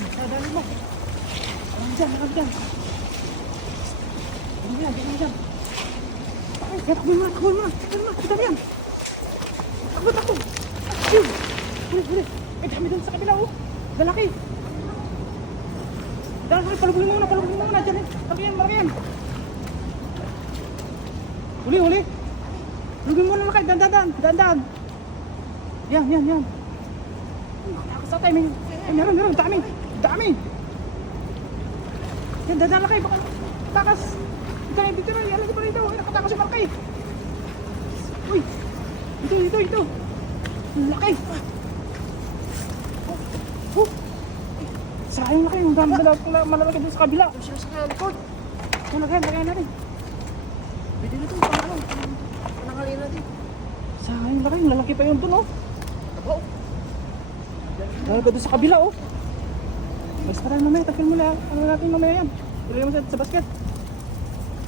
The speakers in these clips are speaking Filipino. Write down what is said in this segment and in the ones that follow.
Dali mo. Harap dyan. Dali dyan. Ay, takbo mo na. Kita yan. Takbo. Ayun. Huli. May dami doon sa kabila, oh. Lalaki. Palugin mo muna. Dyan, malaki yan. Huli. Palugin mo na kayo. Dandan. Yan. Sa tayo, meron. Dami. Yan, dandan kayo. Baka takas. Dito na. Yan, lagi pa rito. Nakatakas yung malaki. Uy. Ito. Laki. Sayang laki. Yung dami malalaki doon sa kabila. Siya sa likod. Lagyan natin. Pwede na ito. Panangalin natin. Sayang laki. Lalaki pa yun doon, oh. Tabo. Lalaki doon sa kabila, oh. Basta tayo mamaya. Takil mo lang. Ano natin mamaya yan. Ilagay mo sa basket.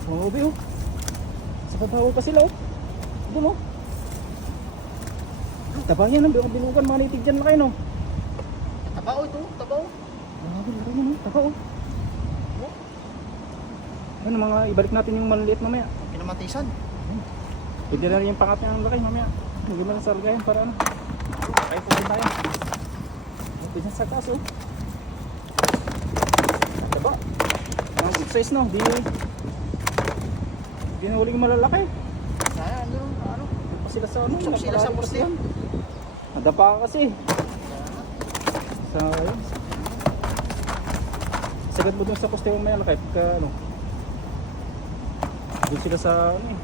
Grabe, oh. Sa pabaho pa sila, oh. Doon, oh. Taba yan, binukan mga nitig dyan na kayo, no? Tabao ito, tabao. Grabe, laro mo, no? Taba, oh. Ano, mga ibalik natin yung maliliit mamaya. Pinamatisan. Pwede na rin yung pangat niya ng laki mamaya. Hindi mo lang sa lagayan para ano. Kaya po rin tayo. Pwede sa kaso. Taba. Mga good size, no? Di na huling malalaki. Sayang, ano? Pa sila sa ano? Buksan sila sa poste. Nadapa ka kasi. Sayang. Sagad mo dun sa poste mamaya kahit ka ano. Doon sila sa ano eh.